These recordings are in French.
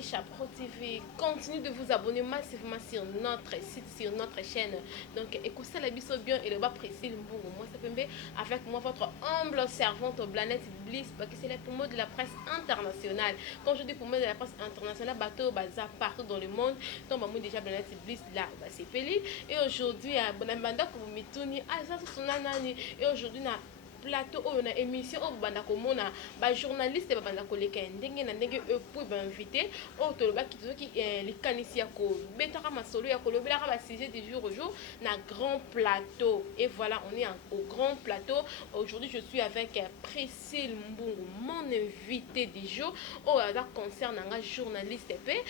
Richard Pro TV. Continuez de vous abonner massivement sur notre site, sur notre chaîne. Donc, écoutez la biso bien et le bas précis, moi ça peut avec moi, votre humble servante au Planète Bliss, parce que c'est le poumon de la presse internationale. Quand je dis poumon de la presse internationale, bateau, bazar partout dans le monde. Donc, moi déjà Planète Bliss là, c'est Peli. Et aujourd'hui, à Bonamanda, comme Mitouni, ah, ça c'est son anani. Et aujourd'hui, plateau oyo na émission oyo banda komona ba journaliste ba banda koleka ndenge na ndenge pour ba invité oyo tolobaki tozoki likanisi ya kobetaka masolo ya kolobelaka ba sujet du jour au jour na grand plateau. Et voilà, on est au grand plateau. Aujourd'hui, je suis avec Priscille Mbungu, mon invité du jour. Oh, ça concerne un journaliste épais,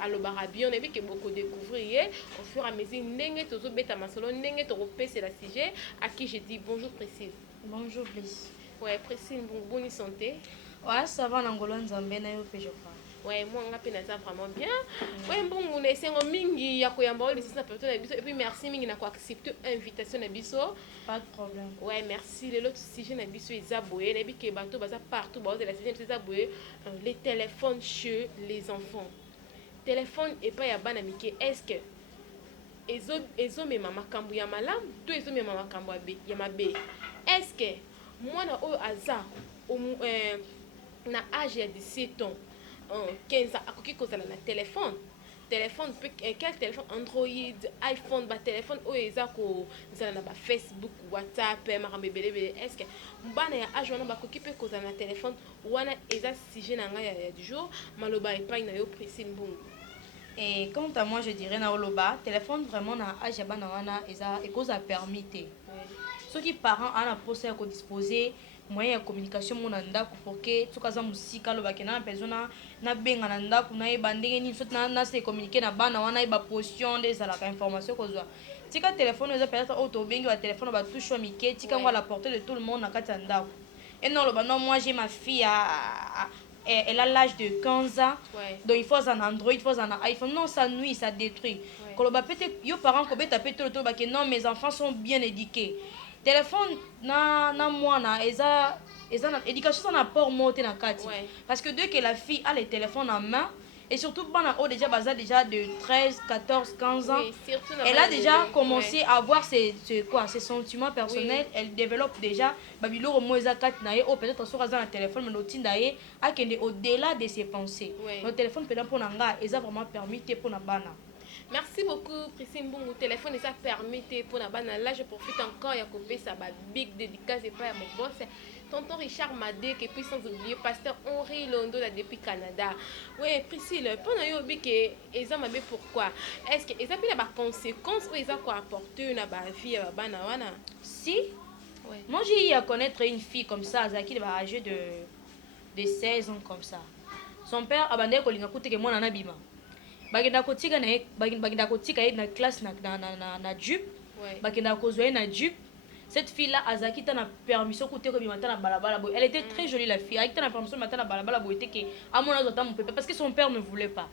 alobara bien, on a vu que beaucoup découvrir au fur et à mesure ndenge tozo beta masolo ndenge to repérer la sujet à qui je dis bonjour Priscille. Bonjour, Bliss. Ouais, Priscille, bonne santé. Ouais, ça va, Nangolo Nzambe, na yo pe je crois. Ouais, moi, on a peine ça vraiment bien. Ouais, bon, on essaie en mingi, ya koyamba, les systèmes de biso. Et puis, merci, mingi, na ko accepter invitation na biso. Pas de problème. Ouais, merci. Les autres sujets na biso, ils aboué. Les biques, bateau, baza partout, baza la sujet, ils aboué. Les téléphones chez les enfants. Téléphone et pas ya banamike. Est-ce que ezo me mama kambu ya malam, tout ezo me mama kambu ya mabe. Est-ce que moi na oyo aza na âge ya 17 ans 15 ans akoki kozala na téléphone quel téléphone Android, iPhone, ba téléphone oyo eza kozala na ba Facebook, WhatsApp, makambo ebelebele. Est-ce que mbana ya âge wana bakoki mpe kozala na téléphone wana eza sujet na ngai ya du jour maloba epai na yo Priscille Mbungu. Et quant à moi, je dirais na oloba, téléphone vraiment na âge ya bana wana eza ekoza permis. Ceux qui parents ont la possibilité de disposer moyen de communication mon ndako pour que tout cas musika lo bakena persona na benga na ndako na ebandenge ni soit na se communiquer na bana wana ba position des la information ko zo tika téléphone eza peut-être auto bengi ba téléphone ba touche mike tika ngo à la portée de tout le monde na kati ndako. Et non lo non, moi j'ai ma fille elle a l'âge de 15 ans. Ouais. Donc il faut un Android, il faut un iPhone. Non, ça nuit, ça détruit. Quand ouais. Peut-être yo parents ko beta pété le que non, mes enfants sont bien éduqués. Téléphone na moi na eza éducation ça n'a pas monté na kati. Ouais. Parce que dès que la fille a le téléphone en main et surtout bana o déjà baza déjà de 13, 14, 15 ans. Oui, elle a déjà commencé ouais. à avoir ses sentiments personnels, oui. Elle développe déjà babilo moza kat na o peut-être sur un téléphone mais l'otinda e a kende au-delà de ses pensées. Oui. Le téléphone peut pour nanga eza vraiment permis pour na bana. Merci beaucoup Priscille Mbungu. Téléphone et ça permet pour la banane. Là je profite encore et à couper ça big dédicace et pas à mon boss tonton Richard Madé et puis sans oublier pasteur Henri Londo là depuis Canada. Oui Priscille, pendant yobi que ils ont pourquoi est-ce que ils ont des conséquences ou ils ont quoi apporter na ba vie à banawana? Si ouais. Moi j'ai eu à connaître une fille comme ça qui est âgée de 16 ans comme ça. Son père a bandé ko linga kuti ke mwana na bima. Bagenda kotika na classe na jupe bagenda kozwa na jupe. Cette fille là azaki ta na permission côté ko bimata na balabala boy. Elle était très jolie la fille. Avec ta na permission mata na balabala boy était que à mon âge mon papa parce que son père ne voulait pas.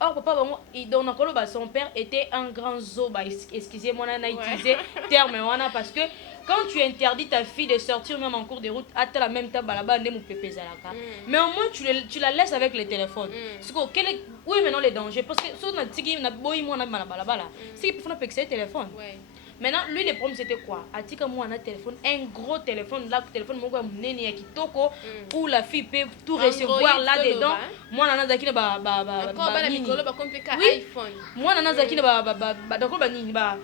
Or papa il donne encore son père était un grand zoba. Excusez-moi on a utilisé terme wana parce que quand tu interdis ta fille de sortir même en cours de route à la même table là-bas ne mon pépé zalaka. Mais au moins tu la laisses avec le téléphone. Où est maintenant les dangers parce que sur notre tigi na boy moi na balabala. Si il faut pas pexer le téléphone. Maintenant lui le problème c'était quoi? Atika moi un téléphone, un gros téléphone là téléphone moko munene ya kitoko où la fille peut tout recevoir là dedans. Moi nana zaki na ba iPhone. Moi nana zaki na ba donc ba nini ba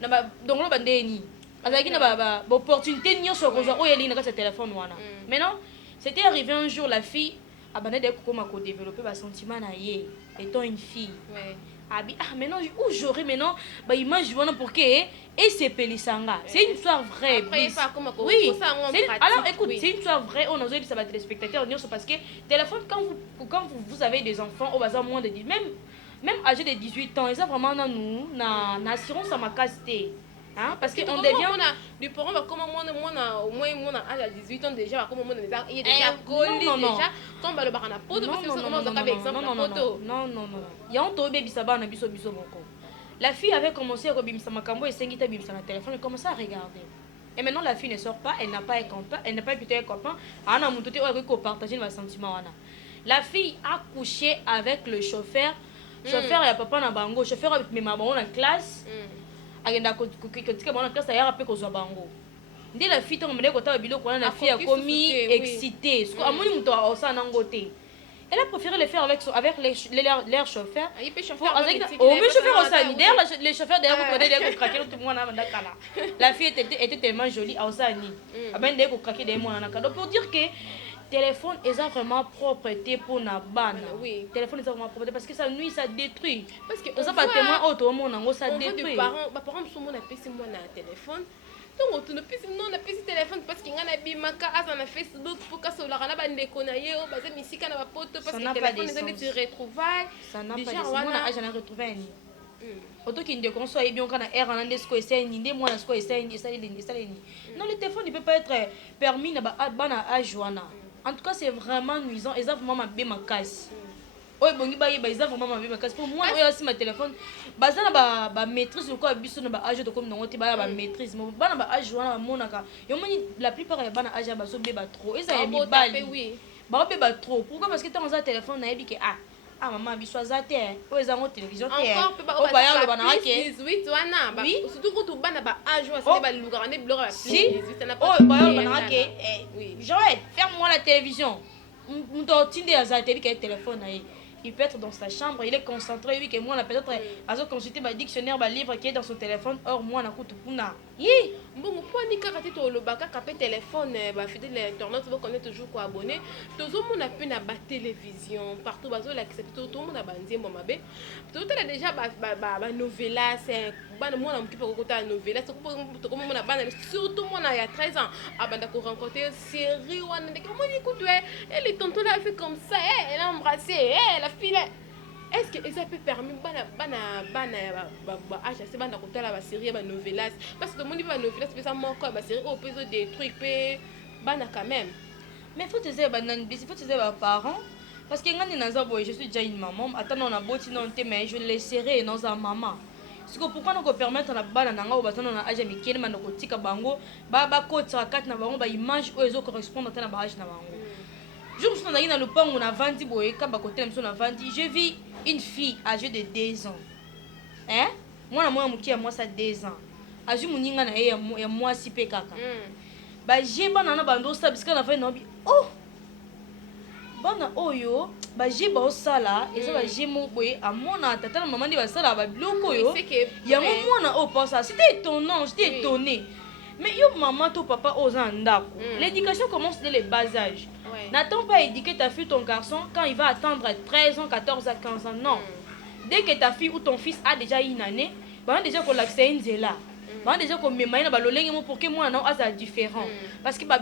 na ba donc ba ndeni. Azaki na ba opportunité nyonso ko zo oyeli na ka téléphone wana. Maintenant c'était arrivé un jour la fille abandonné de comment ko développer ba sentiment na ye étant une fille. Ouais. Ah maintenant où j'aurais maintenant bah image voilà pour que et c'est Pelisanga. C'est une histoire vraie. Après, oui. Alors écoute, oui. C'est une histoire vraie. On a dit ça va être téléspectateurs parce que téléphone quand vous avez des enfants au bazar moins de 10 même âgé de 18 ans, ils ont vraiment nous na assurance à ma casté. Hein? Parce qu'on devient du parent va comme moi au moins à 18 ans déjà comme moi il est déjà collé déjà comme le barana poto parce que comment ça cabe exemple photo non il y a un tobe bisaba na biso moko la fille avait commencé à rebimisa makambo et sengita bimisa na téléphone elle commençait à regarder et maintenant la fille ne sort pas elle n'a pas plutôt un copain ana mutote o ko partager nos sentiments wana la fille a couché avec le chauffeur. Chauffeur ya papa na bango, chauffeur avec mes mamans en classe. Agenda kotika bango en classe ya rapé kozwa bango. Ndé la fille tombe ndé kota biloko wana la fille a commis excité. Parce que amoni muto osa nango te. Elle a préféré le faire avec leur chauffeur. Il peut chauffeur. Oh, mais chauffeur aussi. D'ailleurs, les chauffeurs derrière vous pouvez craquer tout le monde à Mandakala. La fille était tellement jolie à Osani. Ben d'ailleurs craquer des mots en Donc pour dire que téléphone est vraiment propreté pour na ban. Oui. Téléphone est vraiment propreté parce que ça nuit, ça détruit. Parce que on ça pas témoin autre au monde ça détruit. Parents sont mon appel c'est moi na téléphone. Donc on ne peut non appeler téléphone parce qu'il y a bimaka à Facebook pour que cela na bande konaye o baza misika na bapoto parce que téléphone est des retrouvailles. Ça n'a pas de sens. Moi na j'en ai retrouvé un. Auto qui ne conçoit bien quand na erreur na sko essayer ni moi na sko essayer ni ça non le téléphone ne peut pas être permis na bana ajoana. En tout cas c'est vraiment nuisant et ça vraiment ma bimakasse. Oye bongi ba ils vraiment ma bimakasse pour moi oya si ma téléphone bazana ba maîtrise quoi biso na ba âge to comme ngoti ba maîtrise mo bana ba âge wana monaka yo moni la plupart ya bana âge ba so beba trop et ça ya mibali oui ba beba trop pourquoi parce que tant ça téléphone na yebi ke maman biso azate oyo ezango télévision te o ba ya lo bana ke 18 wana ba surtout quand bana ba âge wa c'est ba luka ne blora ba 18 na pas o ba ya lo bana ke Joël ferme-moi la télévision muto tinde azate bi ke téléphone na ye. Il peut être dans sa chambre, il est concentré, oui, que moi, on a peut-être à consulter le dictionnaire, le livre qui est dans son téléphone, or moi, on a coupé pour na. Bon, pour ni karaté to le baka capé téléphone, bah fidèle l'internet, vous connaissez toujours quoi abonné. Tout le monde a pu na ba télévision, partout bazo la qui tout le monde a bandé mon mabé. Tout a déjà ba novela, c'est ba moi on m'occupe de la novela, c'est comme mon a ban surtout moi il y a 13 ans, ah banda ko rencontrer série ou on dit comment écoute elle est tonton là fait comme ça, elle a embrassé, la fille là. Est-ce que ça peut permettre à c'est bana kotala ba série ba novelas parce que mon niveau novelas c'est ça mon quoi ba série au peso des trucs pe bana quand même mais faut te dire banane il faut te dire ba parents parce que ngani naza boy je suis déjà une maman attends on a boti non te mais je laisserai dans sa maman parce que pourquoi nous permettre na bana nanga o batana na age mikele mano kotika bango ba kotsa kat na bango ba image o ezo correspondre na ba age na bango jour je suis dans le pont on a vendu boy ka ba côté on a vendu je vis une fille âgée de 2 ans. Hein? Moi, je moi ça 2 ans. Âgée moninga na ya moi si pe kaka. Ba j'ai banana bando ça parce que la fin non oh. Bana oyo ba j'ai ba osala et ça ba j'ai mon boy à mon tata maman dit ba sala ba bloko yo. Ya mon na o pas ça. C'était étonnant, j'étais étonnée. Mais yo maman to papa aux andako. L'éducation commence dès le bas âge. N'attends pas éduquer ta fille ou ton garçon quand il va attendre 13 ans, 14 ans, 15 ans. Non. Dès que ta fille ou ton fils a déjà une année, bah déjà qu'on l'accès une zéla. Bah déjà qu'on me maïna balolenge mo pour que moi non asa différent. Parce que bah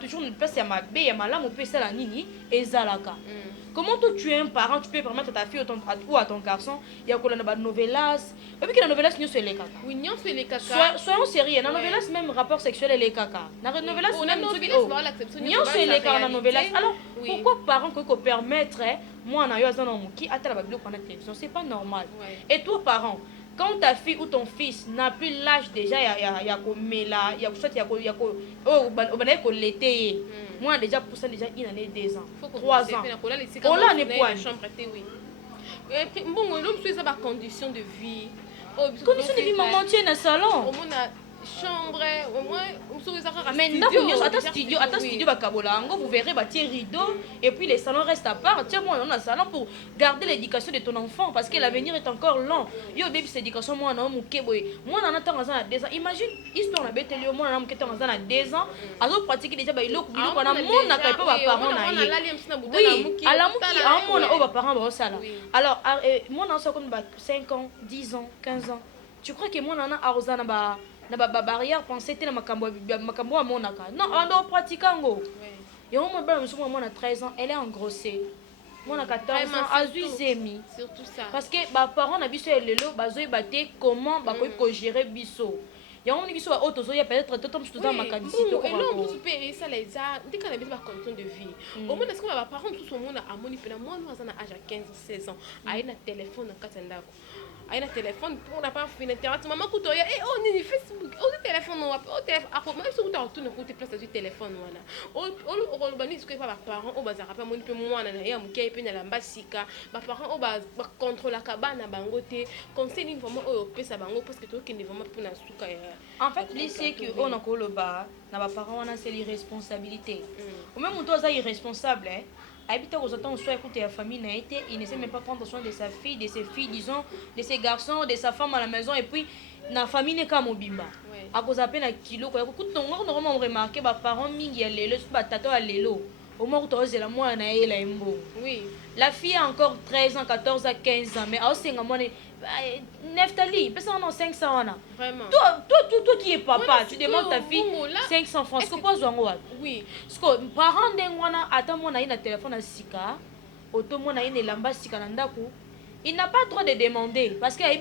toujours une place ya mabe ya malamu pe ça la nini ezalaka. Comment toi tu es un parent, tu peux permettre à ta fille ou à ton garçon, il y a quoi la novelas. Et puis que la novelas nous c'est les caca. Oui, nous c'est les caca. Soyons sérieux, la novelas même rapport sexuel et les caca. La novelas même nous c'est les caca la novelas. Alors pourquoi parents que permettre moi na yo azana muki ata la babilo pendant la télévision, c'est pas normal. Et toi parents, quand ta fille ou ton fils n'a plus l'âge déjà il y a comme là, il y a soit il y a oh bana ko l'été. Moi déjà pour ça déjà une année 2 ans 3 ans on l'a n'est point chambre oui et puis bon l'homme soit ça condition de vie condition de vie maman tu es dans salon chambre au moins mais studio bakabolango vous verrez bâtir rideau et puis les salons restent à part tiens moi on a un salon pour garder l'éducation de ton enfant parce que l'avenir est encore long yo baby c'est éducation moi na muke boy moi na temps à 2 ans imagine histoire na betelio moi na muke temps à 2 ans azo pratiquer déjà ba iloko biloko na mona ka pas ba parents na ye oui ala muki a mona o ba parents ba sala alors moi na so comme 5 ans 10 ans 15 ans tu crois que moi na arozana ba na ba barrière penser te na makambo a monaka non on doit pratiquer ngo et on m'a dit moi na 13 ans elle est engrossée moi na 14 ans azuizemi surtout ça parce que ba parents na biso elelo bazoy baté comment ba ko gérer biso ya on biso ba auto zoya peut-être tout tout dans makanisi to ko et non vous payer ça les a dès qu'on a besoin de conditions de vie au moins est-ce que ba parents tout son monde amoni pena moi nous à âge à 15 16 ans a une téléphone na katandako aina téléphone pour n'a pas fini internet maman kutoya oh ni Facebook oh téléphone oh téléphone après moi sur ta retourne côté place du téléphone wana oh bani ce que pas parents oh bazaka pas moni pe mwana na ya muke pe na lamba sika ba parents oh ba contrôle ka bana bango te conseil ni vraiment oh pesa bango parce que to ki vraiment pour na suka ya en fait lycée que on a koloba na ba parents wana c'est l'irresponsabilité ou même toi ça irresponsable hein. Habiter aux autant soit écouter la famille n'a été, il ne sait même pas prendre soin de sa fille, de ses filles, disons, de ses garçons, de sa femme à la maison et puis la famille n'est qu'à Mobimba. À cause à peine à kilo quoi. Écoute, on normalement remarqué bah parents mingi à l'élo, pas tato à l'élo. Au moins tu as la moi na la imbo. Oui. La fille a encore 13 ans, 14 ans, 15 ans mais aussi à moi Neftali, personne en 500 ans. Vraiment. Toi qui es papa, tu demandes ta fille 500 francs. Est-ce que pas oui. Parce que parents d'engwana attends mon na téléphone à sika, auto mon na lamba sika nandako. Il n'a pas le droit de demander parce qu'il a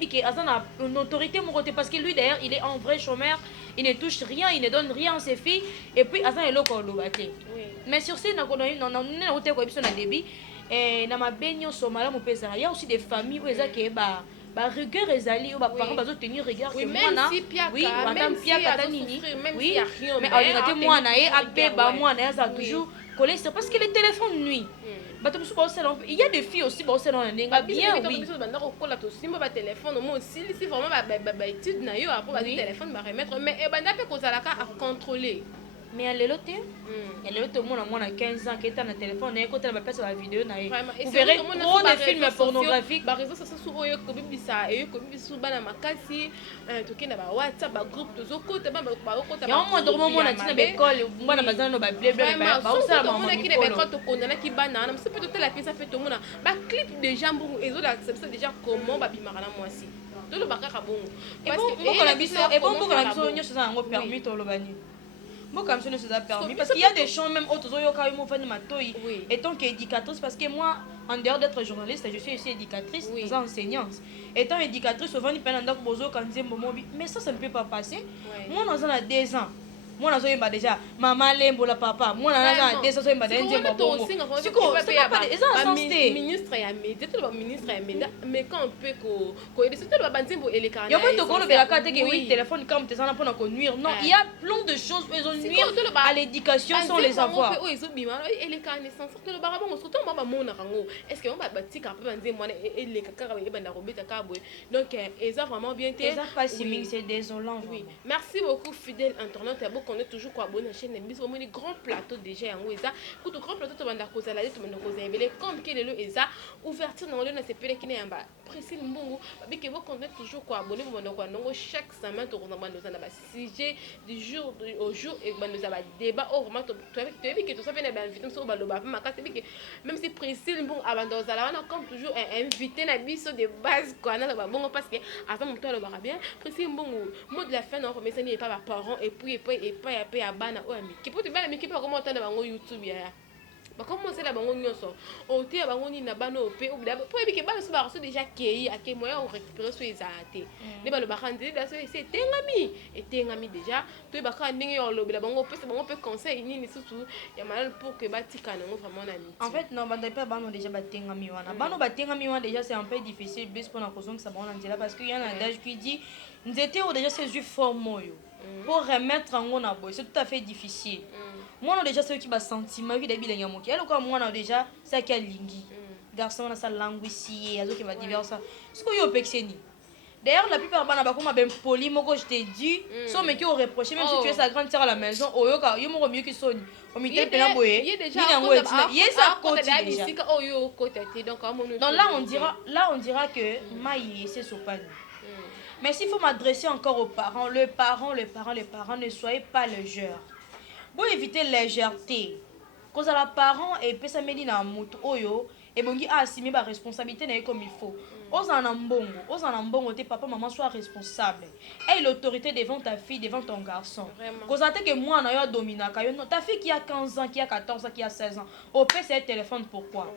une autorité mon côté parce que lui d'ailleurs il est en vrai chômeur, il ne touche rien, il ne donne rien à ses filles et puis azan est loko lobate. Mais sur ce na hôtel ko biso na débit et na mabenyo somala mo pesa. Il y a aussi des familles où eza ke ba rigueur ezali ou ba parents bazo tenir rigueur que moi na oui madame pia katanini oui mais on a moi na e abeba moi na za toujours coller parce que le téléphone nuit. Il y a des filles aussi bon c'est dans bien oui téléphone moi aussi si vraiment étude na yo après téléphone va remettre mais banda pe kozalaka à contrôler. Mais elle est là, elle est là, tout le monde a 15 ans qui est dans le téléphone, et quand elle va passer la vidéo, vous verrez trop de films pornographiques. Par exemple, ça se trouve, il y a comme ça, et comme ça, bana makasi, toki na ba WhatsApp, ba groupe, tozo côté, ba côté. Il y a un moment où on a tina l'école, moi na bazana no ba blé, ba osa la maman qui n'est pas to kondana ki bana, na c'est peut-être la pièce fait tout le monde, ba clip de jambon et autres ça déjà comment ba bimara na moi aussi. Tout le bakaka bon. Et bon la biso, et bon pour la biso, nous ça a permis to lo bani. Moi comme ça ne se permis parce qu'il y a des gens même autres étant qu'éducatrice parce que moi en dehors d'être journaliste je suis aussi éducatrice enseignante étant éducatrice souvent il peine mais ça ne peut pas passer moi dans un 2 ans moi na zoyemba déjà maman lembo la papa moi na déjà zoyemba nzemba bongo siko c'est pas ça sensé ministre ya média tout le ministre ya média mais quand on peut ko aider c'est tout le banzembo et les carnets yo moi to ko le belaka te que oui téléphone comme tes enfants pour nuire non il y a plein de choses ils ont nuire à l'éducation sans les avoir oh ils ont bima et les carnets sans tout le barabon on surtout mama mona rango est-ce que on va batika peu banzembo et les kakara et banda robeta kabwe donc ils ont vraiment bien été pas si c'est désolant oui merci beaucoup fidèle internaute qu'on est toujours quoi bonne chaîne mais on a grand plateau déjà en eza tout grand plateau to banda kozala to banda kozembele comme que le eza ouverture dans le na sepele qui n'est pas précis mbungu parce que vous connaissez toujours quoi abonner banda quoi non chaque semaine to banda banda na sujet du jour au jour et banda za débat au vraiment to avec to que to ça vient invité sur baloba makate que même si précis mbungu abanda za on a comme toujours invité na biso de base quoi na ba bongo parce que avant mon temps le bara bien précis mbungu mot de la fin non remercier n'est pas parents et puis pas ya bana o ami ki poto bana mi ki pa comment tanda bango YouTube ya ba comment c'est la bango nyonso o te ya bango ni na bana o pe o bida po ebi ke bana so ba so déjà kei ake moya o récupérer so ezate ne ba lo ba kandi da so c'est tengami déjà to ba ka ndenge yo lo bida bango pe se bango pe conseil ni surtout ya malal pour que ba tika na vraiment na mi en fait non banda pas bana déjà ba tengami wana bana ba tengami wana déjà c'est un peu difficile bis pour na kozong ça bana ndela parce qu'il y a un adage qui dit nous étions déjà ces jeux formoyo pour remettre en on a boy c'est tout à fait difficile moi on a déjà ceux qui va sentiment qui débile ya moki alors moi on a déjà ça qui a lingi garçon on a sa langue ici azo qui va diverse ce que yo pexeni d'ailleurs la plupart bana ba comme ben poli moko je t'ai dit so mais qui au reprocher même si tu es sa grande sœur à la maison oyoka yo moko mieux que soni au milieu de la boye il est ça côté déjà donc là on dira que maï c'est sopane. Mais s'il faut m'adresser encore aux parents, les parents, ne soyez pas légers. Pour éviter légèreté, quand la parent et pesa medina moto oyo et bongi assumer ba responsabilité na comme il faut. Osana mbongo tes papa maman soient responsables. Et l'autorité devant ta fille, devant ton garçon. Quand ça que moi na yo domina ka yo ta fille qui a 15 ans, qui a 14 ans, qui a 16 ans, au père c'est téléphone pourquoi?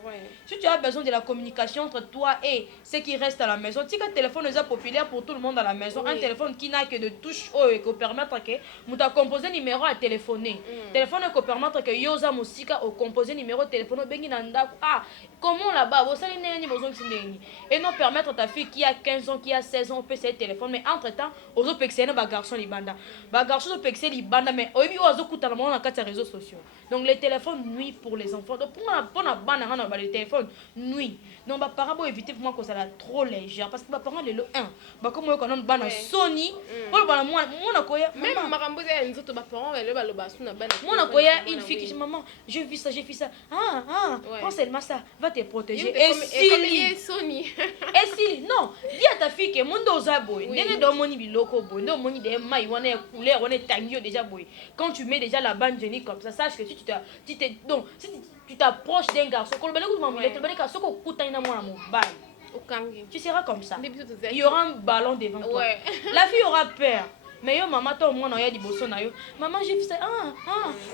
Si tu as besoin de la communication entre toi et ceux qui restent à la maison, si le téléphone est populaire pour tout le monde à la maison, un téléphone qui n'a que de touches et qui permettre que muta composer numéro à téléphoner. Téléphone qui permettre que yoza musika au composer numéro téléphone bengi na ndako comment là-bas, vous savez, et non permettre à ta fille qui a 15 ans, qui a 16 ans, peut se téléphone, mais entre-temps, aux autres pexés, les garçons, les bandas. Les garçons, les pexés, les bandas, mais au milieu, aux autres, dans les réseaux sociaux. Donc, les téléphones nuit pour les enfants. Donc, pour la bande, les téléphones nuit. Donc, les parents vont éviter pour moi que ça soit trop légère. Parce que les parents, les le 1, comme moi, quand on a une Sony, pour le moi, même Marambo, les autres parents, moi, une fille qui dit, maman, j'ai vu ça. Prends seulement ça, va te protéger. Et Sony. Et si, non, dis à ta fille que mon dos a boy, déjà boy. Quand tu mets déjà la bande génie comme ça, sache que si tu t'approches d'un garçon, tu seras comme ça. Il y aura un ballon devant toi. La fille aura peur. Mais yo maman toi au moins on y a du bosso na yo. Maman j'ai fait ça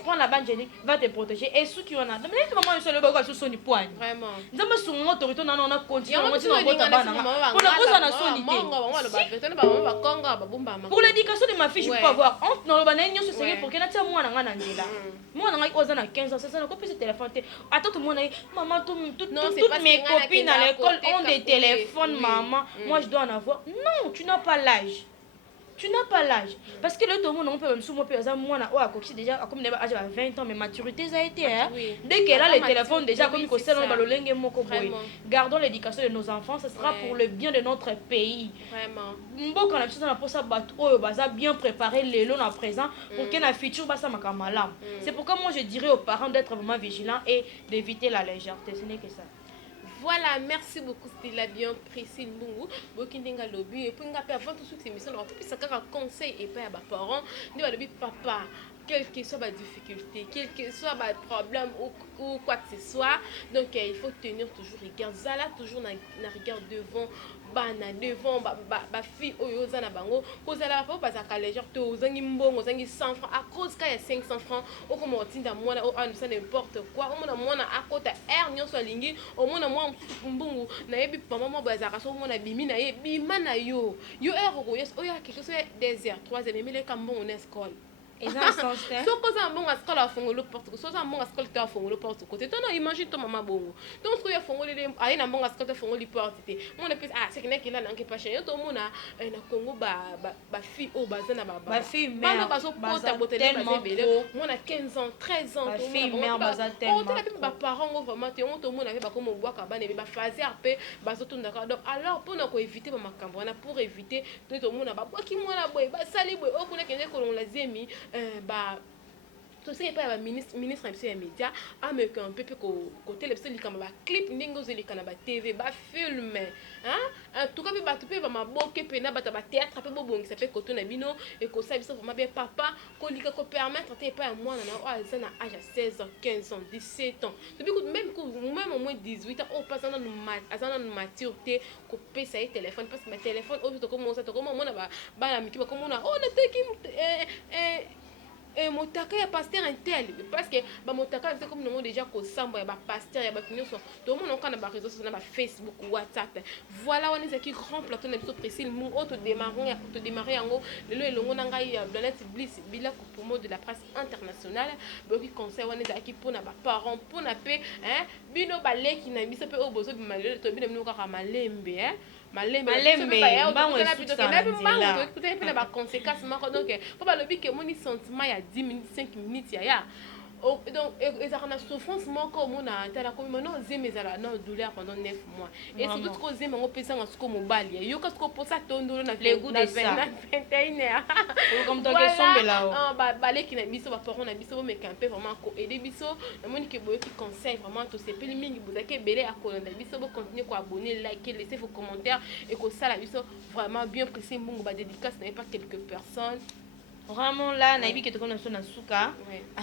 prends la bande génique, va te protéger et ceux qui en a. Mais maman je le bago sur son poigne. Vraiment. Ndamba sur mon autorité on a continué on continue à bota bana. Pour la cause na sonité. Pour l'éducation de ma fille je peux pas voir. On dans le bana nyo c'est pour que na tia moi na ngana ndela. Moi na ngai oza na 15 ans c'est ça na copie ce téléphone. Attends tout le monde maman toutes mes copines à l'école ont des téléphones maman. Moi je dois en avoir. Non, tu n'as pas l'âge. Tu n'as pas l'âge. Parce que le tout le monde, on peut même sous moi, déjà, comme il a 20 ans, mais maturité, ça a été. Hein? Oui. Dès qu'elle a les téléphones, déjà, comme il y gardons l'éducation de nos enfants, ce sera pour le bien de notre pays. Vraiment. Bien préparer les lots à présent pour que la future va s'en malade. C'est pourquoi moi je dirais aux parents d'être vraiment vigilants et d'éviter la légèreté. Ce n'est que ça. Voilà, merci beaucoup, c'était la bien Priscille Mbungu. Bokindenga lobby et puis avant tout ce que c'est mission, on peut ça un conseil et pas à parents, ne va lobby papa, quelle que soit la difficulté, quel que soit le problème ou quoi que ce soit. Donc il faut tenir toujours rigueur. Zala toujours na rigueur devant bana devant ba fille oyoza na bango kozala pas parce que les gens te ozangi mbongo ozangi 100 francs à cause qu'il y a 500 francs au comme otinda mwana o ça n'importe quoi au mona akota air nyonso lingi au mona mwa mbongo na yebi papa mwa bazaka so mona bimi na ye bima na yo air ko yes oya quelque chose désert 3e mais les kambongo na école. So cause un bon à l'école à fond le porte so un bon à l'école à fond le porte côté toi non imagine ton maman bongo donc so ya fond le aller na bon à l'école fond le porte mon épée c'est que n'est là n'en pas cher tout mon na Congo ba fille au bazana ba fille mère ba so pota botelé ba belé mon a 15 ans 13 ans ba fille mère baza tellement ba parents vraiment te on to mon avait ba comme bois ka ba ne ba fazer après ba so tout d'accord donc alors pour ne ko éviter ba makambo na pour éviter tout mon na ba ki mon na boy ba sali boy o kuna kende ko on la zemi tout ça pas la ministre des médias américain un peu côté les personnes comme ba clip ndingo zeli kana ba TV ba film en tout cas ba tout peut ma boke pena ba théâtre pe bobongi ça fait côté na bino et ko ça biso vraiment bien papa ko lika ko permettre te pas moi na ça na âge 16 ans 15 ans 17 ans depuis même au moins 18 ans on passe dans une maturité ko payer ça téléphone parce que ma téléphone au to comment on a ba la miki ba comment on a motaka ya pasteur intel parce que ba motaka c'est comme nous déjà ko samba ya ba pasteur ya ba kinyoso tout le monde on a ba réseaux sociaux na ba Facebook WhatsApp voilà on est qui grand plateau na biso Priscille mu auto démarrer yango lelo elongo na ngai Planète Bliss bila ko promo de la presse internationale boki conseil on est qui pour na ba parents pour na pe bino ba leki na biso pe obozo bimalelo to bino ka malembe malembe bango écoutez la conséquence donc faut pas le dire que mon sentiment il y a 10 minutes 5 minutes ya donc ils ont une souffrance moi comme on a tellement comme non zémi zala non douleur pendant 9 mois et c'est d'autres causes mais on peut ça en ce comme bali yo qu'est-ce qu'on pour ça tondolo na les goûts de ça 21h comme toi que sombe là ba les qui na biso ba parents na biso mais camper vraiment ko aider biso na moni que boyo qui conseille vraiment tout c'est peli mingi bozake belé à kolanda biso bo continuer ko abonner liker laisser vos commentaires et que ça la biso vraiment bien précis mungu ba dédicace n'a pas quelques personnes. Vraiment là na ibiki to kona so na suka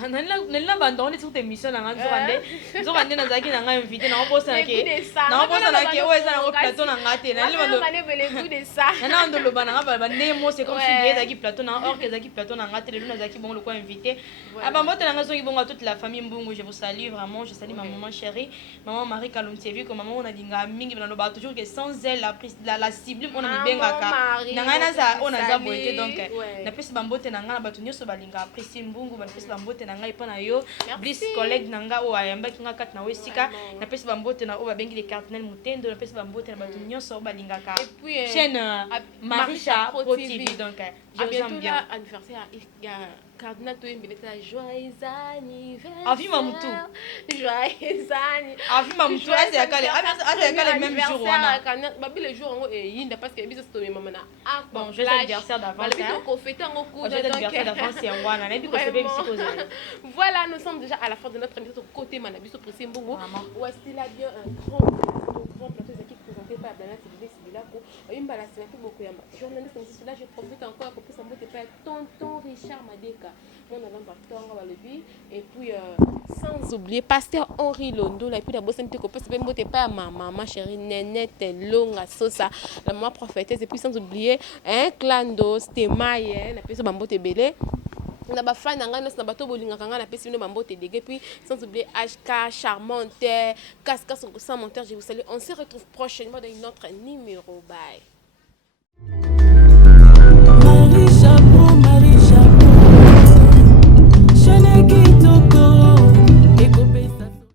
nalina bando on est sur émission na ngande na zaki na nga invité na obosa na ke oza na plateau na ngate na bando le goût de ça na ndo loba na ba nemo c'est comme si il y a plateau na or que zaki plateau na ngate le na zaki bon le quoi invité abambote na nga so bonga toute la famille Mbungu je vous salue vraiment je salue ma maman chérie maman Marie Kalontier comme maman on a dinga mingi na loba toujours que sans elle la cible on a bengaka na nga na za on a za boité donc na pesi bambote nanga na bato nyonso balinga apprécier mbungu napesi bambote nanga epa na yo Merci. Bliss collègue nanga oyo ayambaki nga kati na wesika napesi bambote na oyo babengi le cardinal mutendo napesi bambote na bato nyonso oyo balingaka Et puis, chaîne Marisha Pro TV. TV donc je À vous aime bientôt bien là, anniversaire. Il y a Cardinal Toyembele, joyeux anniversaire. Avi Mamoutou. Joyeux anniversaire. Avi Mamoutou, c'est le même jour. Babi le jour, il n'y a pas que les c'est maman. Bon, je l'anniversaire d'avance. L'anniversaire d'avance, c'est un wana. Voilà, nous sommes déjà à la fin de notre émission côté Manabiso Précis Mbongo. Voici là bien un grand plateau qui est présenté par Blana Tibé Sibilako. Une balade, c'est beaucoup. Journaliste, là, je profite encore pour que ça me pas tonton Richard Madeka. Et puis, sans oublier, Pasteur Henri Londo, et puis la bosse, c'est pas ma maman chérie, Nénette, Longa, Sosa, la maman prophétesse, et puis sans oublier, un clando, c'était Maïen, la personne Bambote Belé. On a bafan na ngana na bato bolinga kanga na pesi no bambote dege puis sans oublier HK Charmonteur, Casca son monteur, je vous salue. On se retrouve prochainement dans une autre numéro. Bye.